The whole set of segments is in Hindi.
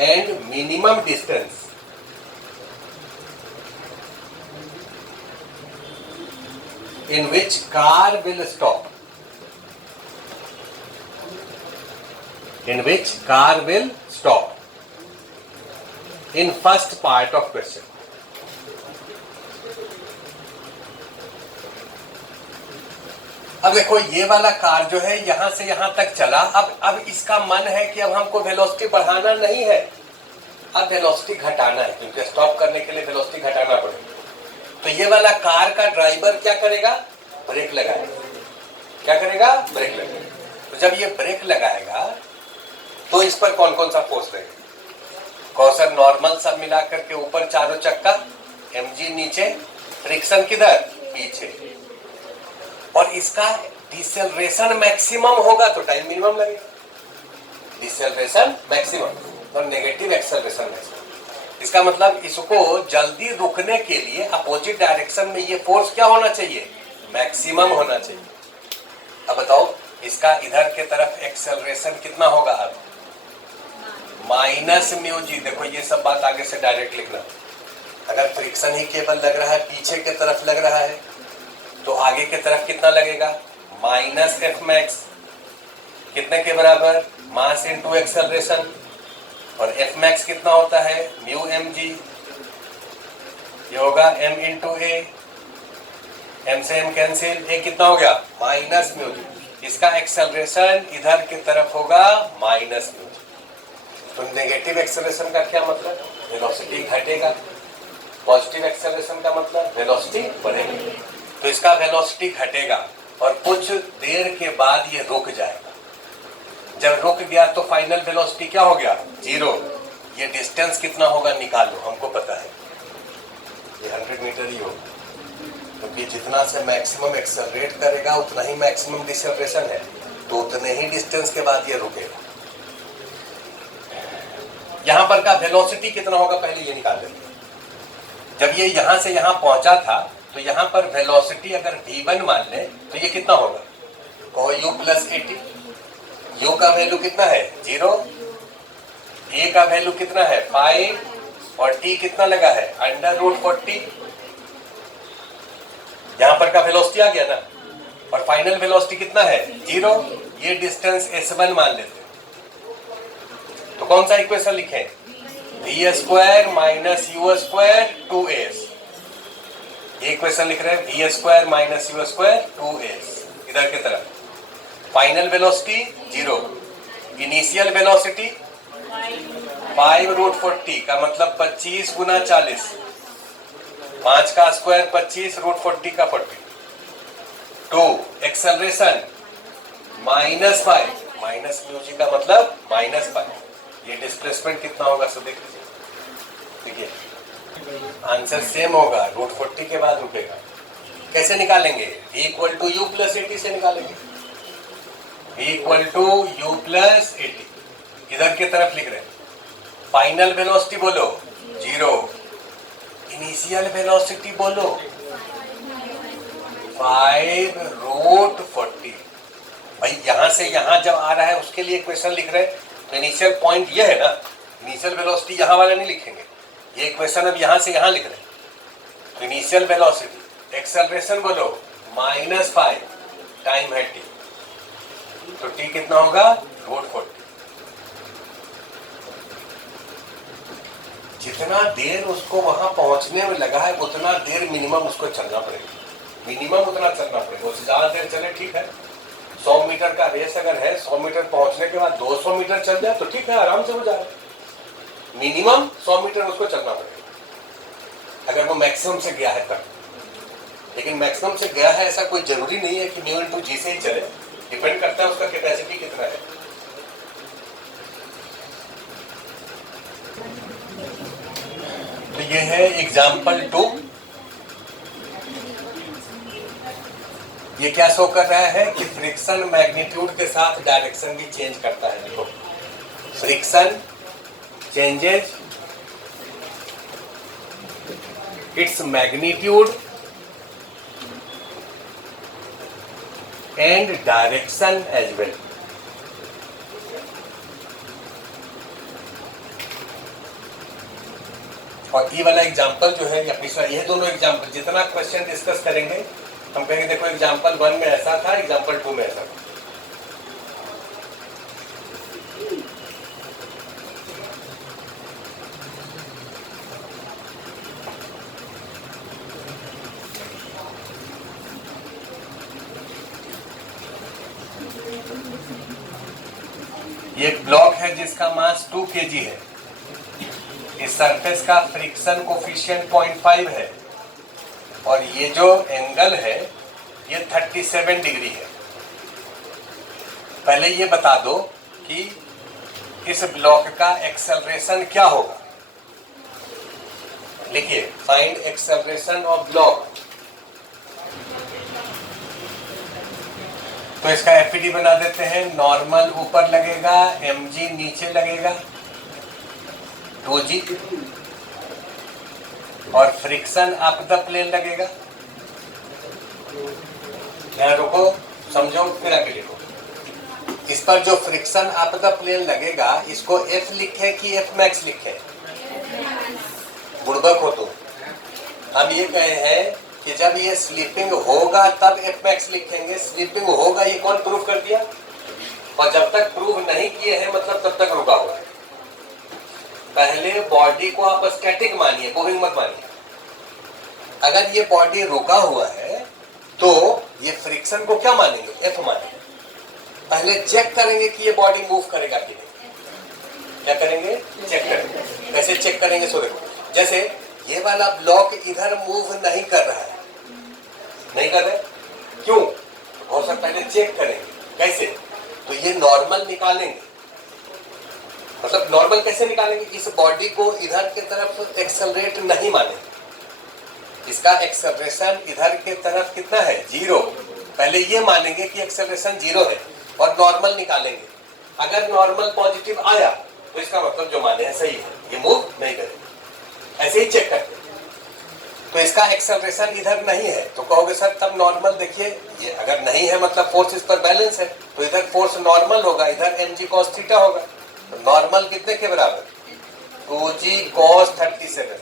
and minimum distance in which car will stop. In which car will stop. In first part of question. अब देखो ये वाला कार जो है यहां से यहां तक चला, अब इसका मन है कि अब हमको वेलोसिटी बढ़ाना नहीं है, अब वेलोसिटी घटाना है, क्योंकि स्टॉप करने के लिए वेलोसिटी घटाना पड़ेगा। तो ये वाला कार का ड्राइवर क्या करेगा? ब्रेक लगाएगा। क्या करेगा? ब्रेक लगाएगा। तो जब ये ब्रेक लगाएगा तो इस पर कौन कौन सा फोर्स लगेगा? कौन सा? नॉर्मल सब मिलाकर के ऊपर चारों चक्का, mg नीचे, फ्रिक्शन किधर? पीछे। और इसका डिसेलरेशन मैक्सिमम होगा तो टाइम मिनिमम लगेगा। डिसेलरेशन मैक्सिमम और नेगेटिव एक्सेलरेशन मैक्सिमम। इसका मतलब इसको जल्दी रुकने के लिए अपोजिट डायरेक्शन में ये फोर्स क्या होना चाहिए? मैक्सिमम होना चाहिए। अब बताओ इसका इधर के तरफ एक्सेलरेशन कितना होगा? अब माइनस म्यू जी। देखो ये सब बात आगे से डायरेक्ट लिखना। अगर फ्रिक्शन ही केवल लग रहा है, पीछे के तरफ लग रहा है, तो आगे के तरफ कितना लगेगा? Minus F max. कितने के बराबर? Mass into acceleration. और एफ मैक्स कितना होता है? Mu M G. ये होगा एम इंटू ए। एम से एम कैंसिल, ए कितना हो गया? Minus mu G. इसका एक्सेलरेशन इधर की तरफ होगा माइनस म्यू जी। तो नेगेटिव एक्सेलरेशन का क्या मतलब? वेलोसिटी घटेगा। पॉजिटिव एक्सेलरेशन का मतलब वेलोसिटी बढ़ेगी। तो इसका वेलोसिटी घटेगा और कुछ देर के बाद ये रुक जाएगा। जब रुक गया तो फाइनल वेलोसिटी क्या हो गया? 0। ये डिस्टेंस कितना होगा निकालो, हमको पता है ये 100 मीटर ही होगा, क्योंकि जितना से मैक्सिमम एक्सेलरेट करेगा उतना ही मैक्सिमम डिसेलरेशन है, तो उतने ही डिस्टेंस के बाद ये रुकेगा। यहां पर का वेलोसिटी कितना होगा पहले ये निकाल लेंगे। जब ये यहां से यहां पहुंचा था तो यहां पर वेलोसिटी अगर v1 मान ले तो ये कितना होगा? कहो u प्लस at। u का वैल्यू कितना है? 0। a का वैल्यू कितना है? 5। और t कितना लगा है? √40। यहां पर का वेलोसिटी आ गया ना। और फाइनल वेलोसिटी कितना है? 0। ये डिस्टेंस s1 मान लेते हैं। तो कौन सा इक्वेशन लिखें? v² minus u² 2s। ये इक्वेशन लिख रहे हैं v² माइनस u² 2s। इधर की तरफ फाइनल वेलोसिटी 0, इनिशियल वेलोसिटी 5√40 का मतलब 25 गुना 40, 5 का स्क्वायर 25, √40 का 40। 2 एक्सेलरेशन -5, माइनस म्यू जी का मतलब -5। ये डिस्प्लेसमेंट कितना होगा सब देख लीजिए। देखिए आंसर सेम होगा, √40 के बाद रुकेगा। कैसे निकालेंगे? v = u प्लस at से निकालेंगे। v = u plus at। इधर की तरफ लिख रहे हैं फाइनल वेलोसिटी बोलो 0, इनिशियल वेलोसिटी बोलो 5√40। भाई यहां से यहां जब आ रहा है उसके लिए इक्वेशन लिख रहे हैं, तो इनिशियल पॉइंट ये है ना, इनिशियल वेलोसिटी यहां वाला नहीं लिखेंगे। ये इक्वेशन अब यहां से यहां लिख रहे हैं, तो इनिशियल वेलोसिटी एक्सेलरेशन बोलो -5, टाइम है t, तो t कितना होगा? √40। जितना देर उसको वहां पहुंचने में लगा है उतना देर मिनिमम उसको चलना पड़ेगा। मिनिमम उतना चलना पड़ेगा। उससे ज्यादा देर चले ठीक है, 100 मीटर का रेस अगर है, 100 मीटर पहुंचने के बाद 200 मीटर चल जाए तो ठीक है, आराम से हो जाए। मिनिमम 100 मीटर उसको चलना पड़ेगा अगर वो मैक्सिमम से गया है तब। लेकिन मैक्सिमम से गया है ऐसा कोई जरूरी नहीं है कि म्यू इंटू जी से ही चले, डिपेंड करता है उसका कैपेसिटी कितना है। तो ये है एग्जाम्पल 2। ये क्या शो कर रहा है कि फ्रिक्शन मैग्नीट्यूड के साथ डायरेक्शन भी चेंज करता है। देखो friction changes its magnitude and direction as well. और ये वाला एग्जाम्पल जो है या पिछला, ये दोनों एग्जाम्पल जितना क्वेश्चन डिस्कस करेंगे हम कहेंगे देखो एग्जाम्पल 1 में ऐसा था, एग्जाम्पल 2 में ऐसा था। ये एक ब्लॉक है जिसका मास 2 kg है। इस सरफेस का फ्रिक्शन कोफिशिएंट 0.5 है और ये जो एंगल है ये 37 डिग्री है। पहले ये बता दो कि इस ब्लॉक का एक्सेलरेशन क्या होगा। लिखिए, फाइंड एक्सेलरेशन ऑफ ब्लॉक। तो इसका एफईडी बना देते हैं। नॉर्मल ऊपर लगेगा, mg नीचे लगेगा 2g, और फ्रिक्शन अप द प्लेन लगेगा। यहाँ रुको, समझो, फिर आगे लिखो। इस पर जो फ्रिक्शन अप द प्लेन लगेगा इसको F लिखे कि F मैक्स लिखे? बुड़बक हो तो हम ये कहे हैं कि जब ये स्लीपिंग होगा तब F मैक्स लिखेंगे। स्लीपिंग होगा ये कौन प्रूव कर दिया? और जब तक प्रूव नहीं किए हैं मतलब तब तक रुका हुआ है। पहले बॉडी को आप स्टैटिक मानिए, मूविंग मत मानिए। अगर ये बॉडी रुका हुआ है तो ये फ्रिक्शन को क्या मानेंगे? F मानेंगे। पहले चेक करेंगे कि ये बॉडी मूव करेगा कि नहीं। क्या करेंगे? चेक करेंगे। कैसे चेक करेंगे? सो देखो, जैसे ये वाला ब्लॉक इधर मूव नहीं कर रहा है, नहीं कर रहे, क्यों? बहुत सा पहले चेक करेंगे। कैसे? तो ये नॉर्मल निकालेंगे। मतलब नॉर्मल कैसे निकालेंगे? इस बॉडी को इधर के तरफ एक्सेलरेट नहीं मानेंगे। इसका एक्सेलरेशन इधर के तरफ कितना है? 0। पहले ये मानेंगे कि एक्सेलरेशन 0 है और नॉर्मल निकालेंगे। अगर नॉर्मल पॉजिटिव आया तो इसका मतलब जो माने है सही है, ये मूव नहीं करेगा। ऐसे ही चेक करते। तो इसका एक्सेलरेशन इधर नहीं है तो कहोगे सर तब नॉर्मल देखिए, ये अगर नहीं है मतलब फोर्स इस पर बैलेंस है, तो इधर फोर्स नॉर्मल होगा, इधर mg cos थीटा होगा। तो नॉर्मल कितने के बराबर? 2g cos 37।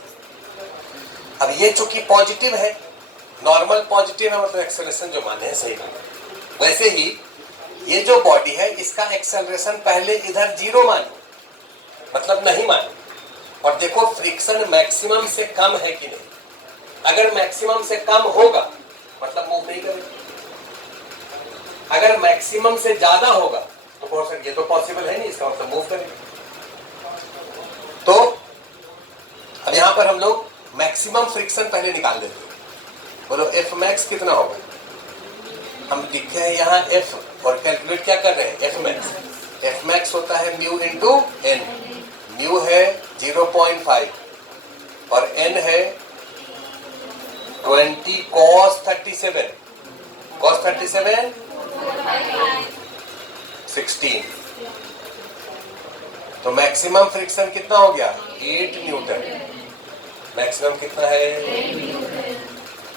अब ये चूंकि पॉजिटिव है, नॉर्मल पॉजिटिव है, मतलब एक्सेलरेशन जो माने है सही माने। वैसे ही ये जो बॉडी है इसका एक्सेलरेशन पहले इधर 0 मानो, मतलब नहीं मानो, और देखो फ्रिक्शन मैक्सिमम से कम है कि नहीं। अगर मैक्सिमम से कम होगा मतलब मूव नहीं करेगा। अगर मैक्सिमम से ज्यादा होगा तो बहुत सर ये तो पॉसिबल है नहीं, इसका मतलब मूव करेगा। तो अब यहां पर हम लोग मैक्सिमम फ्रिक्शन पहले निकाल देते हैं। बोलो F मैक्स कितना होगा? हम लिखे हैं यहाँ F और कैलकुलेट क्या कर रहे हैं? F max. F मैक्स होता है म्यू इंटू n। म्यू है 0.5 और n है 20 cos 37। cos 37 16। तो मैक्सिमम फ्रिक्शन कितना हो गया? 8 न्यूटन। मैक्सिमम कितना है?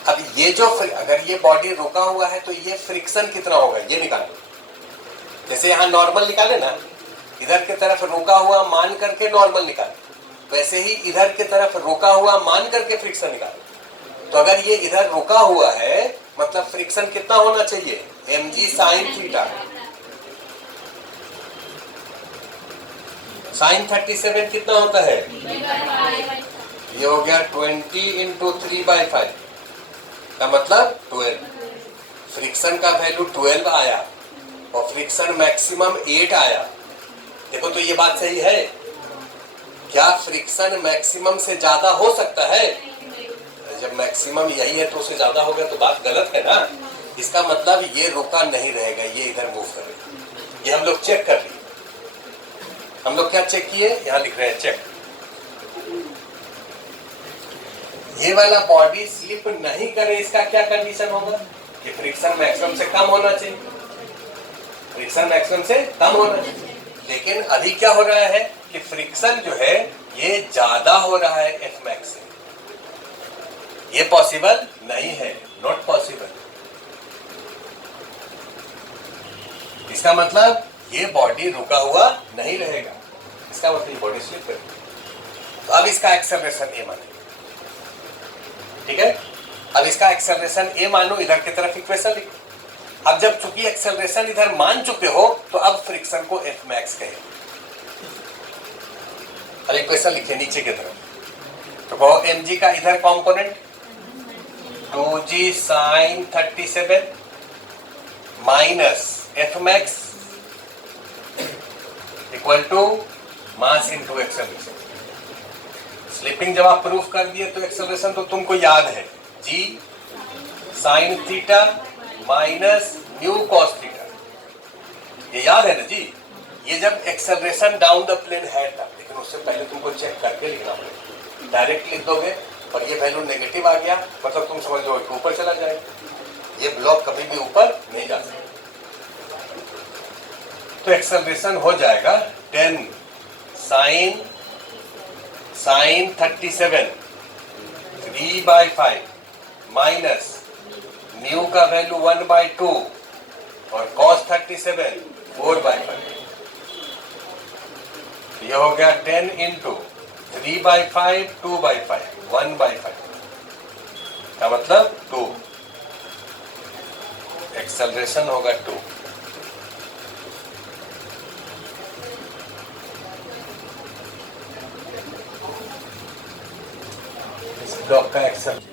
अब ये जो अगर ये बॉडी रुका हुआ है तो ये फ्रिक्शन कितना होगा ये निकालो। जैसे यहाँ नॉर्मल निकाले ना, इधर की तरफ रुका हुआ मान करके नॉर्मल निकाले, वैसे ही इधर की तरफ रुका हुआ मान करके फ्रिक्शन निकालो। तो अगर ये इधर रुका हुआ है मतलब फ्रिक्शन कितना होना चाहिए? mg sin theta. sin 37 कितना होता है? ये हो गया 20 इंटू 3/5 का मतलब 12। फ्रिक्शन का वैल्यू 12 आया और फ्रिक्शन मैक्सिमम 8 आया। देखो तो ये बात सही है क्या? फ्रिक्शन मैक्सिमम से ज्यादा हो सकता है? जब मैक्सिमम यही है तो उससे ज्यादा हो गया तो बात गलत है ना। इसका मतलब ये रुका नहीं रहेगा, ये इधर मूव करेगा। ये हम लोग चेक कर लिए। हम लोग क्या चेक किए? यहाँ लिख रहे हैं चेक। ये वाला बॉडी स्लिप नहीं करे इसका क्या कंडीशन होगा? कि फ्रिक्शन मैक्सिमम से कम होना चाहिए। फ्रिक्शन मैक्सिमम से कम होना चाहिए, लेकिन अभी क्या हो रहा है कि फ्रिक्शन जो है ये ज्यादा हो रहा है F मैक्स से। ये पॉसिबल नहीं है, नॉट पॉसिबल। इसका मतलब ये बॉडी रुका हुआ नहीं रहेगा, इसका मतलब बॉडी स्लिप करेगी। तो अब इसका एक्सेलरेशन ए माने, ठीक है। अब इसका एक्सेलरेशन ए मानो, इधर की तरफ इक्वेशन लिखो। अब जब चूंकि एक्सेलरेशन इधर मान चुके हो तो अब फ्रिक्शन को एफ मैक्स कहें। अब इक्वेशन लिखिए नीचे की तरफ, तो कहो एम जी का इधर component 2g sine 37 minus F max equal to mass into acceleration. Slipping जब आप प्रूफ कर दिए तो एक्सेलरेशन तो तुमको याद है, g sine theta minus new cos theta, ये याद है ना जी। ये जब एक्सेलरेशन डाउन द प्लेन है तब, लेकिन उससे पहले तुमको चेक करके लिखना पड़ेगा। डायरेक्ट लिख दोगे और ये वैल्यू नेगेटिव आ गया मतलब तुम समझ लो कि ऊपर चला जाएगा, ये ब्लॉक कभी भी ऊपर नहीं जा सकता। तो एक्सेलरेशन हो जाएगा 10 साइन 37 3/5 माइनस न्यू का वैल्यू 1/2 और cos 37 4/5। ये हो गया 10 इंटू 3/5 2/5 1/5 का मतलब 2, एक्सेलरेशन होगा 2। इस ब्लॉक का एक्सेलरेशन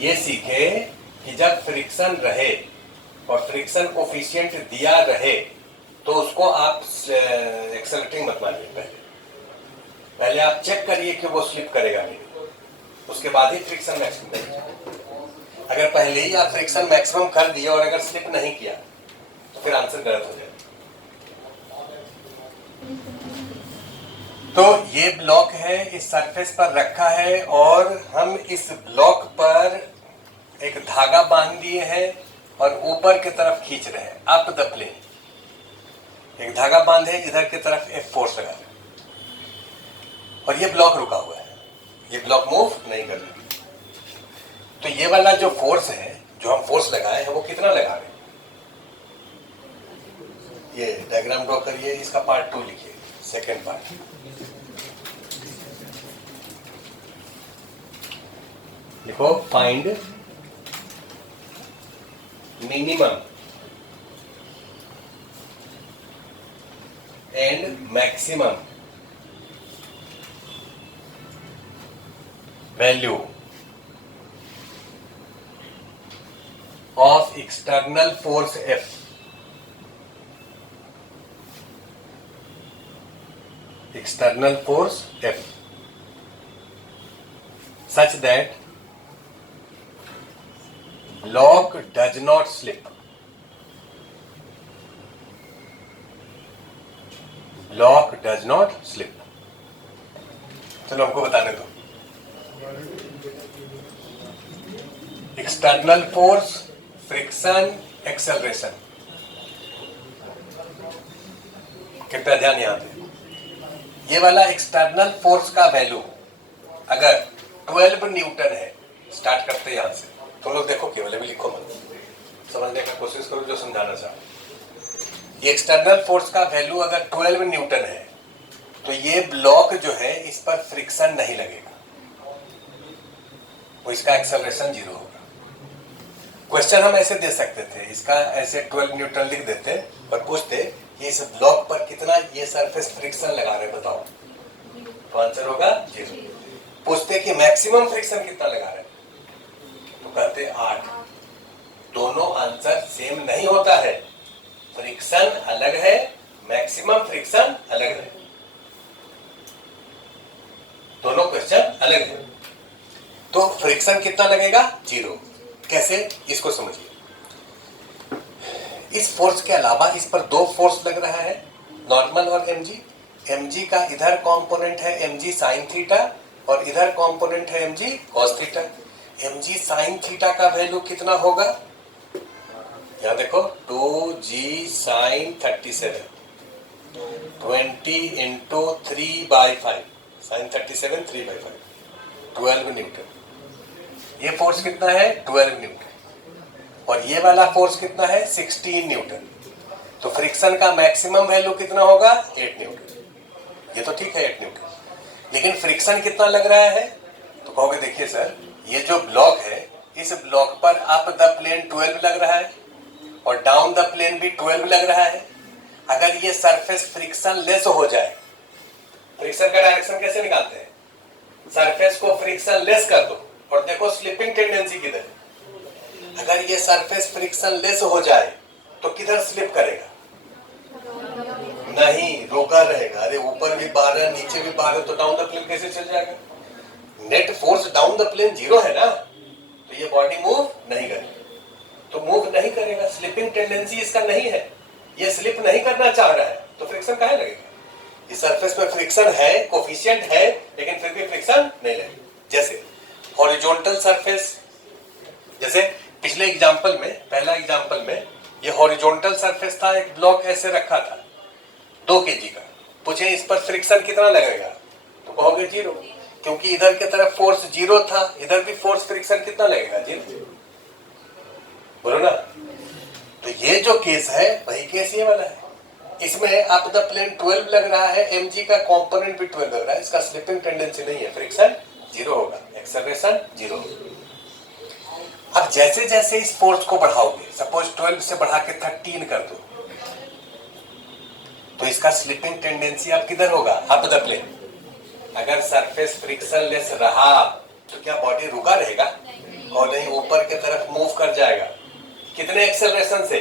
ये सीखे कि जब फ्रिक्शन रहे और फ्रिक्शन कोफिशिएंट दिया रहे तो उसको आप एक्सेलरेटिंग मत मानिए। पहले आप चेक करिए कि वो स्लिप करेगा नहीं, उसके बाद ही फ्रिक्शन मैक्सिमम करिए। अगर पहले ही आप फ्रिक्शन मैक्सिमम कर दिए और अगर स्लिप नहीं किया तो फिर आंसर गलत हो जाएगा। तो ये ब्लॉक है, इस सरफेस पर रखा है और हम इस ब्लॉक पर एक धागा बांध दिए हैं और ऊपर की तरफ खींच रहे हैं अप द प्लेन। एक धागा बांधे, इधर की तरफ एक फोर्स लगा रहे और ये ब्लॉक रुका हुआ है, ये ब्लॉक मूव नहीं कर रहा। तो ये वाला जो फोर्स है, जो हम फोर्स लगाए हैं वो कितना लगा रहे हैं, ये डायग्राम ड्रॉ करिए, इसका पार्ट 2 लिखिए, सेकेंड पार्ट। लिखो find minimum and maximum value of external force F external force F such that block does not slip, block does not slip। चलो हमको बताने दो। एक्सटर्नल फोर्स, फ्रिक्शन, एक्सेलरेशन, कृपया ध्यान यहाँ पे। ये वाला एक्सटर्नल फोर्स का वैल्यू अगर 12 न्यूटन है, स्टार्ट करते यहां से, तुम लोग देखो केवल अभी लिखो मत, समझने का कोशिश करो जो समझाना चाहूं। ये एक्सटर्नल फोर्स का वैल्यू अगर 12 न्यूटन है तो ये ब्लॉक जो है इस पर फ्रिक्शन नहीं लगेगा, वो इसका एक्सेलरेशन 0 होगा। क्वेश्चन हम ऐसे दे सकते थे, इसका ऐसे 12 न्यूटन लिख देते और पूछते कि इस ब्लॉक पर कितना ये सरफेस फ्रिक्शन लगा रहे बताओ, तो आंसर होगा 0। पूछते कि मैक्सिमम फ्रिक्शन कितना लगा रहे तो कहते 8। दोनों आंसर सेम नहीं होता है, फ्रिक्शन अलग है, मैक्सिमम फ्रिक्शन अलग है, दोनों क्वेश्चन अलग है। तो फ्रिक्शन कितना लगेगा 0। कैसे, इसको समझिए। इस फोर्स के अलावा इस पर 2 फोर्स लग रहा है, नॉर्मल और mg। mg का इधर कंपोनेंट है mg साइन थीटा और इधर कंपोनेंट है mg cos theta. mg sine theta का वैल्यू कितना होगा, यहां देखो 2g sine 37 20 into 3/5 sine 37 3/5 12 newton. ये फोर्स कितना है 12 न्यूटन और ये वाला फोर्स कितना है 16 न्यूटन। तो फ्रिक्शन का मैक्सिमम वैल्यू कितना होगा 8 न्यूटन। ये तो ठीक है 8 न्यूटन। लेकिन फ्रिक्शन कितना लग रहा है? तो कहोगे देखिए सर, ये जो ब्लॉक है, इस ब्लॉक पर अप द प्लेन 12 लग रहा है और डाउन द प्लेन भी 12 लग रहा है। अगर ये सरफेस फ्रिक्शन लेस हो जाए, फ्रिक्शन का डायरेक्शन कैसे निकालते हैं? सरफेस को फ्रिक्शन लेस कर दो और देखो स्लिपिंग टेंडेंसी किधर है। अगर ये सरफेस फ्रिक्शन लेस हो जाए तो किधर स्लिप करेगा? नहीं, रोका रहेगा। अरे ऊपर भी 12 नीचे भी 12 तो डाउन द प्लेन कैसे चल जाएगा? Net force down the plane 0 है ना, तो ये बॉडी मूव नहीं करेगी। तो मूव नहीं करेगा, स्लिपिंग टेंडेंसी इसका नहीं है, ये स्लिप नहीं करना चाह रहा है, तो फ्रिक्शन काहे लगेगा? इस सरफेस पे फ्रिक्शन है, कोफिशिएंट है, लेकिन फिर भी फ्रिक्शन नहीं लगेगा। जैसे हॉरिजॉन्टल सरफेस, जैसे पिछले एग्जांपल में, पहला एग्जांपल में ये हॉरिजॉन्टल सरफेस था, एक ब्लॉक ऐसे रखा था 2 kg का, पूछे इस पर फ्रिक्शन कितना लगेगा? तो कहोगे 0, क्योंकि इधर की तरफ फोर्स 0 था, इधर भी फोर्स फ्रिक्शन कितना लगेगा? 0। बोलो ना। तो ये जो केस है वही केस ये वाला है। इसमें अप द प्लेन 12 लग रहा है, mg का कंपोनेंट भी 12 लग रहा है, इसका स्लिपिंग टेंडेंसी नहीं है, फ्रिक्शन 0 होगा, एक्सेलरेशन 0 होगा। अब जैसे जैसे इस फोर्स को बढ़ाओगे, सपोज 12 से बढ़ा के 13 कर दो, तो इसका स्लिपिंग टेंडेंसी अब किधर होगा? Up the plane. अगर सरफेस फ्रिक्शन लेस रहा तो क्या बॉडी रुका रहेगा? और नहीं, ऊपर की तरफ मूव कर जाएगा। कितने एक्सेलरेशन से?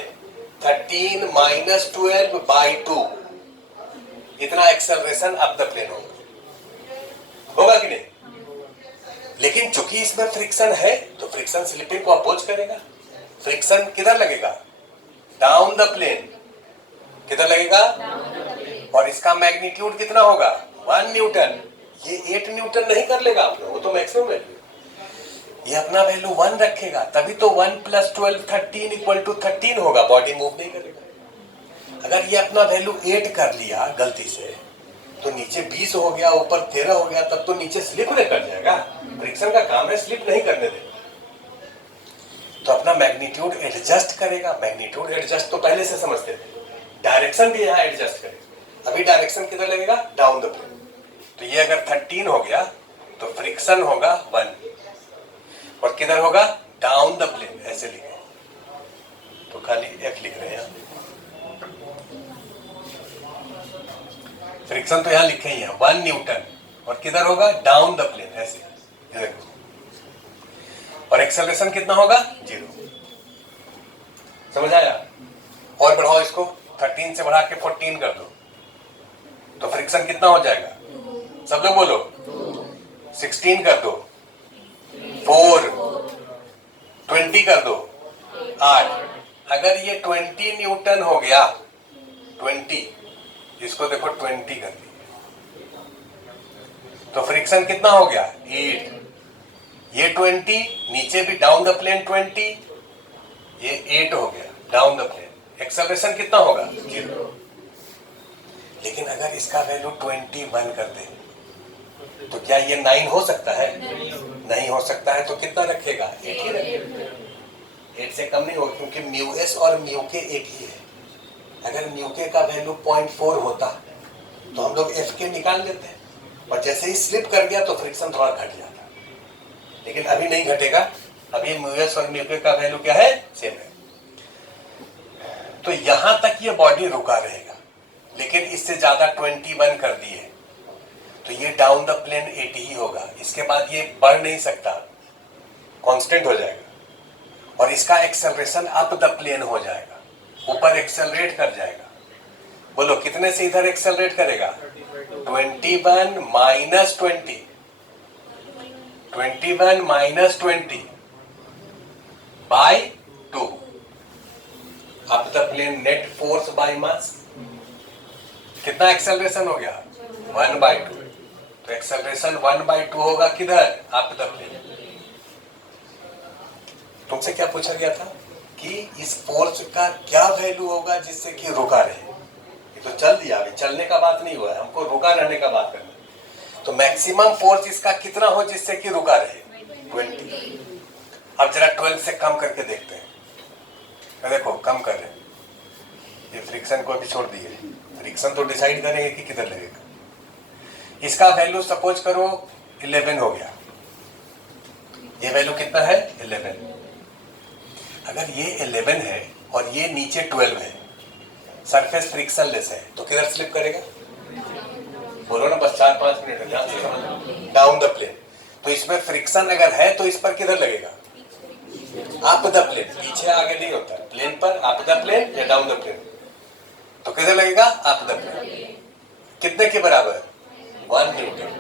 13 - 12/2, इतना एक्सेलरेशन अप द प्लेन होगा कि नहीं? लेकिन चूंकि इसमें फ्रिक्शन है तो फ्रिक्शन स्लिपिंग को अपोज करेगा। फ्रिक्शन किधर लगेगा? Down the plane. किधर लगेगा? और इसका मैग्नीट्यूड कितना होगा? 1 न्यूटन। ये 8 न्यूटन नहीं कर लेगा आपने, वो तो मैक्सिमम वैल्यू। ये अपना वैल्यू 1 रखेगा, तभी तो 1 + 12 13 = 13 होगा, बॉडी मूव नहीं करेगा। अगर ये अपना वैल्यू 8 कर लिया गलती से, तो नीचे 20 हो गया, ऊपर 13 हो गया, तब तो नीचे स्लिप नहीं कर जाएगा। फ्रिक्शन का काम है स्लिप नहीं करने देना। तो अपना मैग्नीट्यूड एडजस्ट करेगा। मैग्नीट्यूड एडजस्ट तो पहले से समझते थे, डायरेक्शन भी यहाँ एडजस्ट करेगा। अभी डायरेक्शन किधर लगेगा? Down the plane. तो ये अगर 13 हो गया तो फ्रिक्शन होगा 1, और किधर होगा? Down the plane. ऐसे लिखे, तो खाली F लिख रहे हैं। फ्रिक्शन तो यहां लिखे ही है 1 न्यूटन, और किधर होगा? Down the plane. ऐसे देखो, और एक्सेलरेशन कितना होगा? 0। समझ आया? और बढ़ाओ इसको, 13 से बढ़ा के 14 कर दो, तो फ्रिक्शन कितना हो जाएगा? सब लोग बोलो। 16 कर दो, 4, 20 कर दो, 8। अगर ये 20 न्यूटन हो गया, 20, इसको देखो 20 कर दिया, तो फ्रिक्शन कितना हो गया? 8। ये 20, नीचे भी डाउन द प्लेन 20, ये 8 हो गया डाउन द प्लेन। एक्सेलरेशन कितना होगा? 0। लेकिन अगर इसका वैल्यू 21 कर दे, तो क्या ये 9 हो सकता है? नहीं हो सकता है। तो कितना रखेगा? 8 ही रखेगा। 8 से कम नहीं होगा, क्योंकि μs और μk एक ही है। अगर μk का वैल्यू 0.4 होता तो हम लोग fk निकाल लेते, और जैसे ही स्लिप कर गया तो फ्रिक्शन थोड़ा घट जाता, लेकिन अभी नहीं घटेगा। अभी μs और μk का वैल्यू क्या है? सेम है। तो यहां तक ये बॉडी रुका रहेगा, लेकिन इससे ज्यादा 21 कर दिए तो ये डाउन द प्लेन 80 ही होगा। इसके बाद ये बढ़ नहीं सकता, कांस्टेंट हो जाएगा, और इसका एक्सेलरेशन अप द प्लेन हो जाएगा, ऊपर एक्सेलरेट कर जाएगा। बोलो कितने से इधर एक्सेलरेट करेगा? 21 - 20, 21 - 20/2 up the plane net force by mass. कितना एक्सेलरेशन हो गया? 1/2। तो एक्सेलरेशन 1/2 होगा किधर? Up the plane. तुमसे क्या पूछा गया था कि इस फोर्स का क्या वैल्यू होगा जिससे कि रुका रहे? ये तो चल दिया, अभी चलने का बात नहीं हुआ है, हमको रुका रहने का बात करना है। तो मैक्सिमम फोर्स इसका कितना हो जिससे कि रुका रहे? 20। अब जरा 12 से कम करके देखते हैं। देखो कम कर रहे हैं, ये फ्रिक्शन को भी छोड़ दिए। फ्रिक्शन तो डिसाइड करेंगे कि किधर लगेगा। इसका वैल्यू सपोज करो 11 हो गया, ये वैल्यू कितना है 11। अगर ये 11 है और ये नीचे 12 है, सरफेस फ्रिक्शनलेस है, तो किधर स्लिप करेगा? बोलो ना, बस 4-5 मिनट है, ध्यान से समझो। Down the plane. तो इसमें फ्रिक्शन अगर है तो इस पर किधर लगेगा? Up the plane. पीछे आगे नहीं होता है, प्लेन पर अप द प्लेन या डाउन द प्लेन। तो किधर लगेगा? Up the plane. कितने के बराबर? 1 न्यूटन।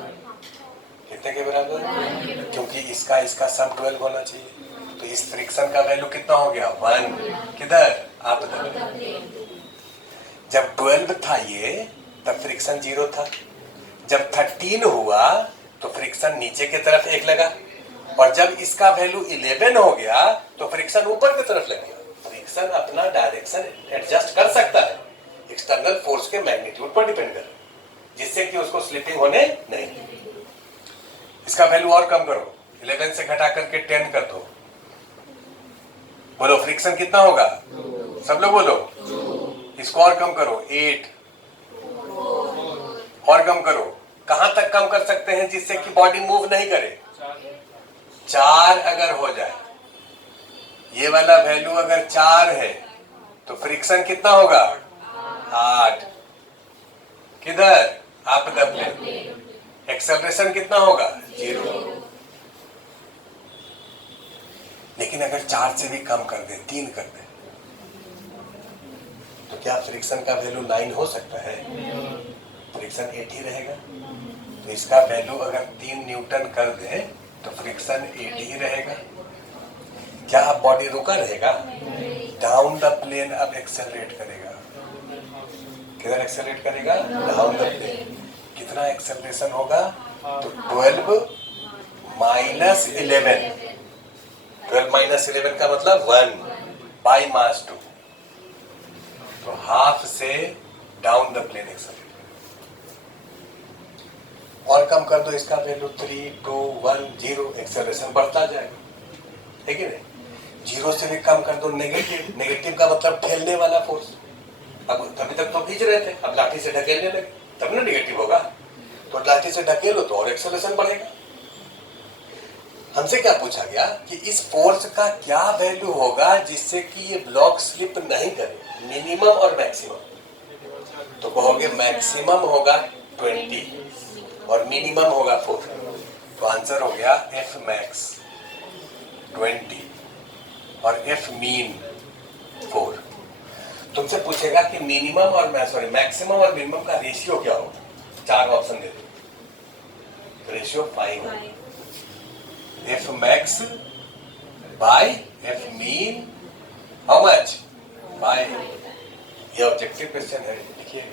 कितने के बराबर? क्योंकि इसका सम 12 होना चाहिए, तो इस फ्रिक्शन का वैल्यू कितना हो गया? 1। किधर? Up the plane. जब 12 था ये, तब फ्रिक्शन 0 था। जब 13 हुआ तो फ्रिक्शन नीचे की तरफ 1 लगा, और जब इसका वैल्यू 11 हो गया तो फ्रिक्शन ऊपर की तरफ लग गया। फ्रिक्शन अपना डायरेक्शन एडजस्ट कर सकता है, एक्सटर्नल फोर्स के मैग्नीट्यूड पर डिपेंड कर, जिससे कि उसको स्लिपिंग होने नहीं। इसका वैल्यू और कम करो, 11 से घटा करके 10 कर दो। बोलो फ्रिक्शन कितना होगा? सब लोग बोलो। इसको और कम करो, 8। और कम करो, कहां तक कम कर सकते हैं जिससे कि बॉडी मूव नहीं करे? 4 अगर हो जाए, ये वाला वैल्यू अगर 4 है तो फ्रिक्शन कितना होगा? 8। किधर? Up the plane. एक्सेलरेशन कितना होगा? 0। लेकिन अगर 4 से भी कम कर दे, 3 कर दे, तो क्या फ्रिक्शन का वैल्यू 9 हो सकता है? फ्रिक्शन 8 ही रहेगा। तो इसका वैल्यू अगर 3 न्यूटन कर दे तो फ्रिक्शन 8 ही रहेगा। क्या अब बॉडी रुका रहेगा? डाउन द प्लेन अब एक्सेलरेट करेगा। किधर एक्सेलरेट करेगा? Down the plane. कितना एक्सेलरेशन होगा? तो 12 माइनस 11। 12 माइनस 11 का मतलब 1 बाई मास 2। तो हाफ से डाउन द प्लेन एक्सेलरेट। और कम कर दो इसका वैल्यू, 3, 2, 1, 0। एक्सेलरेशन बढ़ता जाएगा, है कि नहीं? 0 से भी कम कर दो, नेगेटिव। नेगेटिव का मतलब ठेलने वाला फोर्स। अब अभी तक तो खींच रहे थे, अब लाठी से ढकेलने लगे, तब ना नेगेटिव होगा। तो लाठी से ढकेलो तो और एक्सेलरेशन बढ़ेगा। हमसे क्या पूछा गया कि इस फोर्स का क्या वैल्यू होगा जिससे कि ये ब्लॉक स्लिप नहीं करे, मिनिमम और मैक्सिमम। तो कहोगे मैक्सिमम होगा 20 और मिनिमम होगा 4। तो आंसर हो गया एफ मैक्स 20 और एफ मीन 4। तुमसे पूछेगा कि मिनिमम और मैक्सिमम और मिनिमम का रेशियो क्या होगा? 4 ऑप्शन दे दो। रेशियो 5 है। F max bye F mean how much? 5। ये ऑब्जेक्टिव क्वेश्चन है, लिखिए।